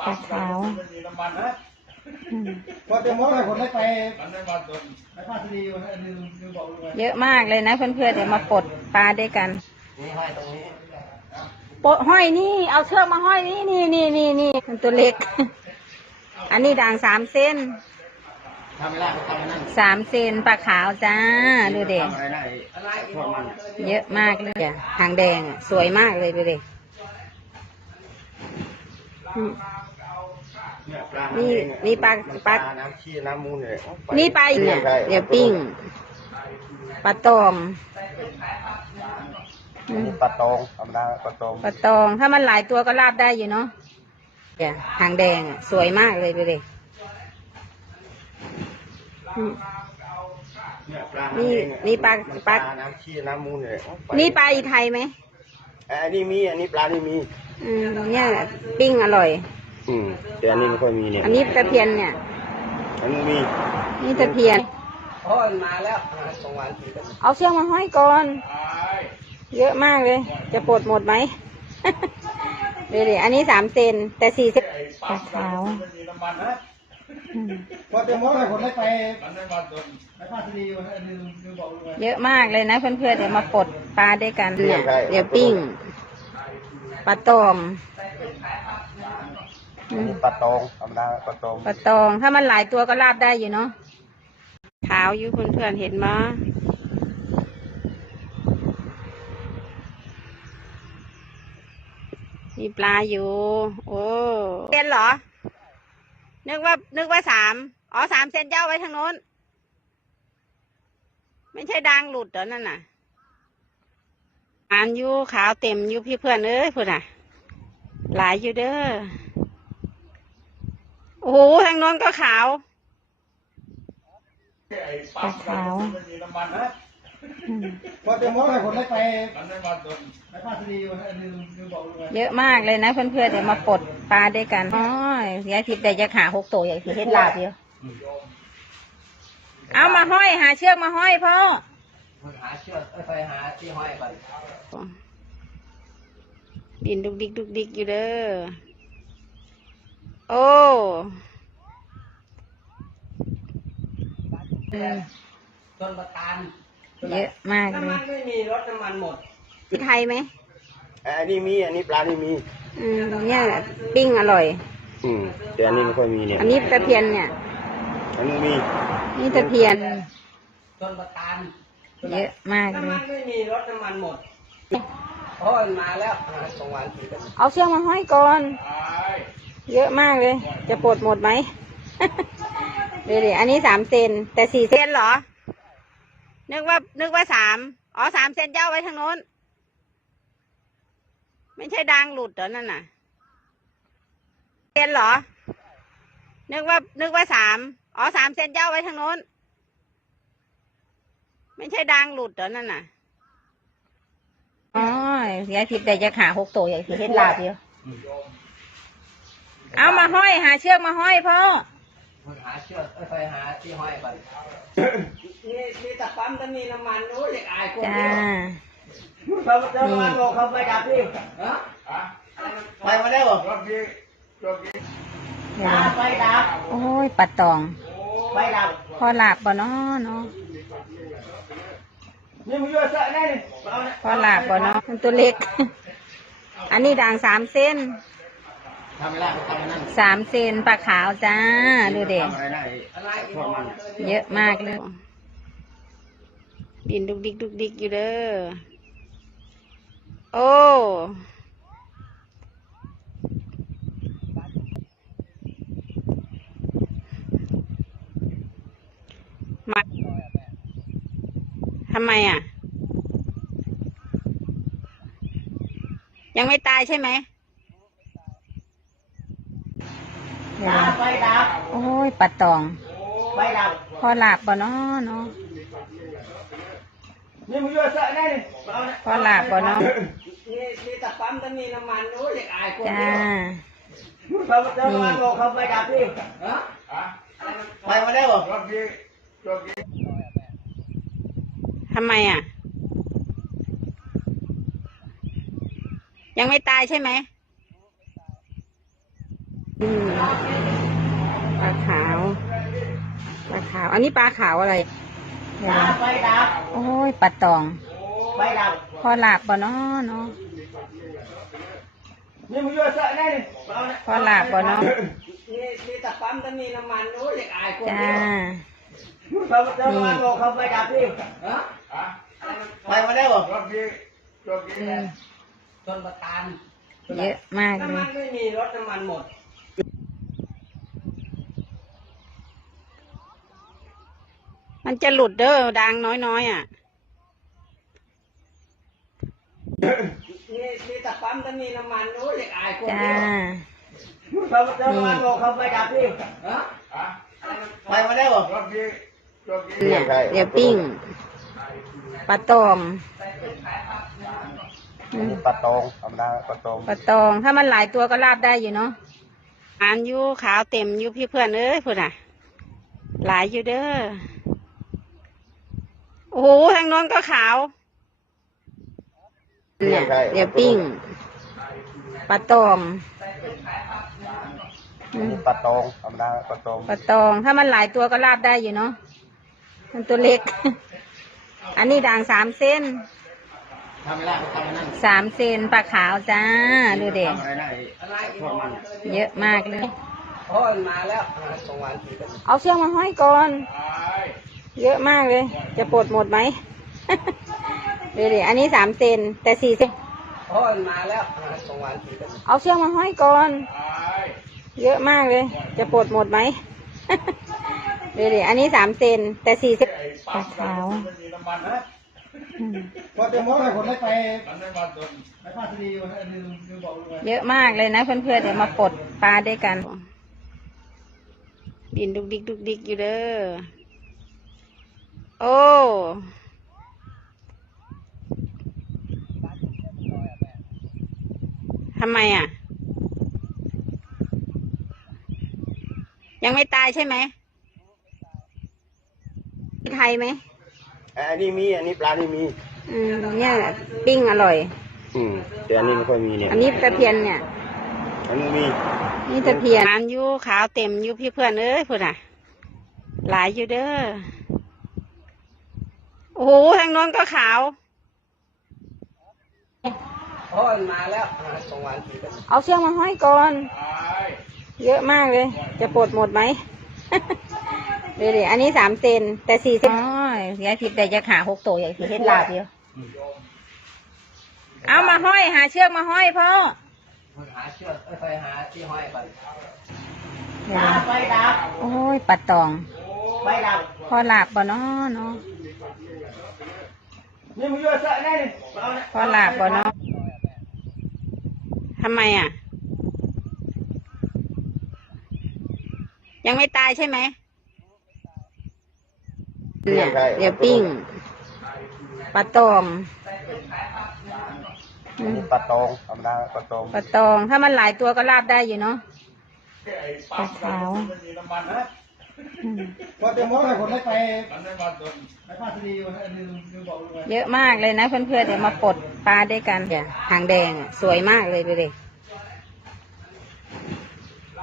ปลาขาวไม่มีน้ำมันนะอืมพอเต็มหมดเลยผมได้ไปมันไม่มาตุนไปภาคดีวันนี้ลืมลืมบอกลุงไว้เยอะมากเลยนะเพื่อนๆเดี๋ยวมาปลดปลาด้วยกันนี่ให้ตรงนี้ปลดห้อยนี่เอาเชือกมาห้อยนี่นี่นี่นี่นี่มันตัวเล็ก อันนี้ด่างสามเส้นทำไม่ได้ก็ทำไม่นั่นสามเซนปลาขาวจ้า ดูเด็กทำอะไรได้พวกมันเยอะมากเลยอะหางแดงอะสวยมากเลยดูเด็กเนี่ยปลานี่นี่ปลาปลาน้ำขี้น้ำมูลเลยนี่ปลาอีกเนี่ยเดี๋ยวปิ้งปลาตอมอืมปลาตองธรรมดาปลาตองปลาตอง ถ้ามันหลายตัวก็ลาบได้อยู่เนาะเนี่ยหางแดงอะสวยมากเลยดูเด็กอืมเนี่ยปลานี่นี่ปลาปลาน้ำขี้น้ำมูลเลยนี่ปลาอีไทยไหมอันนี้มี อันนี้ปลานี่มี อืมเนี่ยปิ้งอร่อย อืมแต่อันนี้ไม่ค่อยมีเนี่ยอันนี้ตะเพียนเนี่ย อันนี้มีนี่ตะเพียนโอ้ยมาแล้วสองวันทีก็เอาเชือกมาห้อยก่อน เยอะมากเลย จะปลดหมดไหม เดี๋ยวๆอันนี้สามเซนแต่สี่เซนปลาขาวไม่มีน้ำมันนะอืมพอเต็มหมดเลยผมได้ไปมันไม่มาตุนไปภาคดีวันนี้ลืมลืมบอกลุงไว้ เยอะมากเลยนะเพื่อนๆเดี๋ยวมาปลดปลาด้วยกันเนี่ยเดี๋ยวปิ้ง ปลาตอมอืม ปลาตองธรรมดาปลาตองปลาตองถ้ามันหลายตัวก็ลาบได้อยู่เนาะขาวอยู่เพื่อนๆเห็นมั้มีปลาอยู่ โอ้เซนเหรอ นึกว่า นึกว่าสามอ๋อสามเซนเจ้าไว้ทางโน้น ไม่ใช่ดังหลุดเหรอนั่นน่ะอ่านอยู่ขาวเต็มอยู่พี่เพื่อนเอ้ยพูดน่ะ หลายอยู่เด้อโอ้โหทางโน้นก็ขาวปลาขาวไม่มีน้ำมันนะอืมพอเต็มหมดเลยผมได้ไปมันไม่มาตุนไปภาคดีวันนี้ลืมลืมบอกลุงไว้เยอะมากเลยนะเพื่อนๆเดี๋ยวมาปลดปลาด้วยกันอ๋อยายผิดแต่จะขาหกตัวใหญ่ผิดเฮ็ดลาบเดียวเอามาห้อยหาเชือกมาห้อยพ่อ หาเชือกไปหาที่ห้อยก่อนดินดุกดิกดุกดิกอยู่เด้อ โอ้อืมต้นประตานเยอะมากเลน้ำมัยนไม่มีรถน้ำมันหมดที่ไทยไหมอันนี้มีอันนี้ปลานี่มี อืมเนี่ยปิ้งอร่อย อืมแต่อันนี้ไม่ค่อยมีเนี่ย อันนี้ตะเพียนเนี่ย อันนี้มี นี่ตะเพียนต้นประตาน เยอะมากเลน้ำมัย นไม่มีรถน้ำมันหมดโอ้ยมาแล้วหาสองวันทีก็เอาเชือกมาห้อยก่อน เยอะมากเลย จะปลดหมดไหม เดี๋ยวๆอันนี้สามเซน แต่สี่เซนเหรอ นึกว่า นึกว่าสาม อ๋อสามเซนเจ้าไว้ทางโน้น ไม่ใช่ดังหลุดเหรอนั่นน่ะเซนเหรอ นึกว่า นึกว่าสาม อ๋อสามเซนเจ้าไว้ทางโน้น ไม่ใช่ดังหลุดเหรอนั่นน่ะอ๋อยายผิดแต่จะขาหกตัวใหญ่ผิดเฮ็ดลาบเดียวเอามาห้อยหาเชือกมาห้อยพ่อหาเชือกไปหาที่ห้อยก่อนนี่มีแต่ปั๊มจะมีน้ำมันโอ้ยอยากอายคนจ้าเราจะมาบอกเขาไปดับพี่ฮะไปมาได้หรอรอบนี้รอบนี้ไปดับโอ้ยปัดตองไปดับ พอหลาบบ่เนาะเนาะนี่มึงเยอะเสอะแน่ดิพอหลาบบ่เนาะมันตัวเล็ก อันนี้ด่างสามเส้นทำไม่ได้ก็ทำไม่นั่นสามเซนปลาขาวจ้า ดูเด็กทำอะไรได้พวกมันเยอะมากเลย ดินดุกดิกดุกดิกอยู่เด้อ โอ้ำไมอะ ยังไม่ตายใช่ไหมไปดับโอ้ยปัดตองไปดับพอหลาบบ่เนาะเนาะนี่มึงเยอะเสอะแน่ดิพอหลาบบ่เนาะนี่มีแต่ปั๊มจะมีน้ำมันโอ้ยอยากอายคนจ้าเราจะมาบอกเขาไปดับพี่ฮะไปมาได้หรอรอบนี้รอบนี้ ทำไมอะ ยังไม่ตายใช่ไหมปลาขาวปลาขาว อันนี้ปลาขาวอะไรเดี๋ยวนะไฟดับโอ้ยปลาตองไฟดับพอหลาบบ่เนาะเนาะนี่มึงเยอะเสอะแน่เลยพอหลาบบ่เนาะนี่นี่แต่ปั๊มจะมีน้ำมันโอ้ยอยากอายคนจ้า เดียวเขาจะมาบอกเขาไฟดับพี่ฮะอะไฟมาได้หรอรอบนี้รอบนี้อืมชนประทานเยอะมากเลน้ำมัยนไม่มีรถน้ำมันหมดมันจะหลุดเด้อดังน้อยๆอะนี่นี่แต่ปั๊มจะมีน้ำมันโอ้ยอยากอายคนจ้าเดียวเขาจะมาบอกเขาไฟดับพี่ฮะอะไฟมาได้หรอรอบนี้รอบนี้ เนี่ยเดี๋ยวปิ้งปลาตองอืมปลาตองธรรมดาปลาตองปลาตอง ถ้ามันหลายตัวก็ลาบได้อยู่เนาะอ่านอยู่ขาวเต็มอยู่พี่เพื่อนเอ้ยพุ่นอะ หลายอยู่เด้อโอ้โหทางโน้นก็ขาวเนี่ยเดี๋ยวปิ้งปลาตองอืมปลาตองธรรมดาปลาตองปลาตอง ถ้ามันหลายตัวก็ลาบได้อยู่เนาะ มันตัวเล็ก อันนี้ด่างสามเส้นทำไม่ได้ทำไม่ได้สามเซนปลาขาวจ้า ดูเด็กอะไรได้อะไรเยอะมากเลย โอ้ยมาแล้วสองวันสี่กันเอาเชือกมาห้อยก่อน เยอะมากเลย จะปลดหมดไหม ดูดิอันนี้สามเซนแต่สี่เซนโอ้ยมาแล้วสองวันสี่กันเอาเชือกมาห้อยก่อน เยอะมากเลย จะปลดหมดไหม ดูดิอันนี้สามเซนแต่สี่เซนปลาขาวไม่มีน้ำมันนะอืมพอเต็มหมดเลยคนได้ไปมันไม่มาตนไปภาคดีวันนี้ลืมลืมบอกเลยเยอะมากเลยนะเพื่อนๆเดี๋ยวมาปลดปลาด้วยกัน ดินดุกดิกดุกดิกอยู่เด้อโอ้ทำไมอะ ยังไม่ตายใช่ไหมไท ยไหมอันนี้มีอันนี้ปลานี่มีอืมเนี่ยปิ้งอร่อย อืมแต่อันนี้ไม่ค่อยมีเนี่ยอันนี้ตะเพียนเนี่ย อันนี้มีนี่ตะเพียนร้านอยู่ขาวเต็มอยู่พี่เพื่อนเอ้ยพุ่นอะ หลายอยู่เด้อโอ้โหทางโน้นก็ขาวโอ้ยมาแล้วสองวันสี่กันเอาเชือกมาห้อยก่อน เยอะมากเลย จะปลดหมดไหม ดูดิอันนี้สามเซนแต่สี่เซนอ๋อยายทิพย์แต่จะขาหกตัวใหญ่คือเฮ็ดลาบเดียวเอามาห้อยหาเชือกมาห้อยพ่อหาเชือกไปหาที่ห้อยก่อนเดี๋ยวนะไฟดับโอ้ยปลาตองไฟดับพอลาบบ่เนาะเนาะนี่มึงเยอะเสอะแน่เลยพอลาบบ่เนาะทำไมอะ ยังไม่ตายใช่ไหม เนี่ยเดี๋ยวปิ้งปลาตองอืมปลาตองธรรมดาปลาตองปลาตองถ้ามันหลายตัวก็ลาบได้อยู่เนาะไอ้ปั๊มขาวไม่มีน้ำมันนะอืมพอเต็มหมดเลยคนได้ไปมันไม่มาตนไปภาคดีวันนี้ลืมลืมบอกเลยเยอะมากเลยนะเพื่อนๆเดี๋ยวมาปลดปลาด้วยกันเนี่ยหางแดงอะสวยมากเลยดูดิ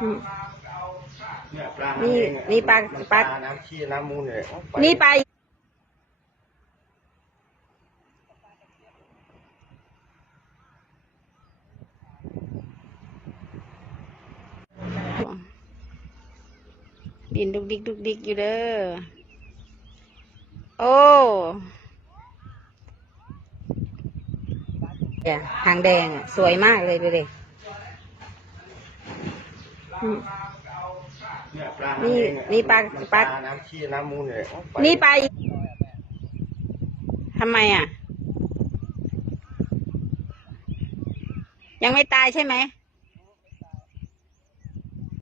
อืมเนี่ยปลา นี่นี่ปลาปลาน้ำขี้น้ำมูลเนี่ยนี่ปลาดินดุกดิกดุกดิกอยู่เด้อ โอ้ยหางแดงอะสวยมากเลยดูดิอืมเนี่ยปลานี่เองอะนี่ปลาปลาน้ำขี้น้ำมูลเนี่ยนี่ไปทำไมอะ ยังไม่ตายใช่ไหม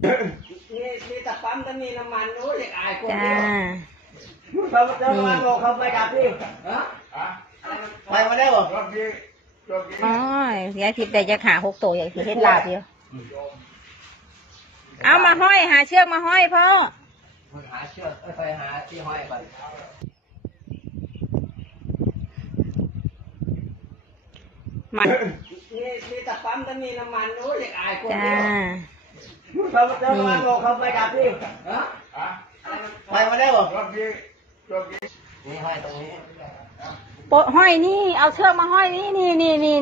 นี่นี่แต่ปั๊มจะมีน้ำมันโอ้ยอยากอายคนจ้าเดียวเขาจะมาบอกเขาไฟดับพี่ฮะอะไฟมาได้หรอรอบนี้รอบนี้อ๋อยายทิพย์แต่จะขาหกตัวใหญ่คือเฮ็ดลาบเดียว เอามาห้อยหาเชือกมาห้อยพ่อหาเชือกไปหาที่ห้อยก่อนมานี่นี่แต่ปั๊มจะมีน้ำมันโอ้ยอยากอายคนจ้าเดียวเขาจะมาบอกเขาไปดับนี่ฮะอะไปมาได้บ่ช่วงนี้ช่วงนี้นี่ห้อยตรงนี้ โปะห้อยนี่ เอาเชือกมาห้อยนี่นี่นี่นี่นี่